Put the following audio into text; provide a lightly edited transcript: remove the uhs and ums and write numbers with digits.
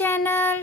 channel.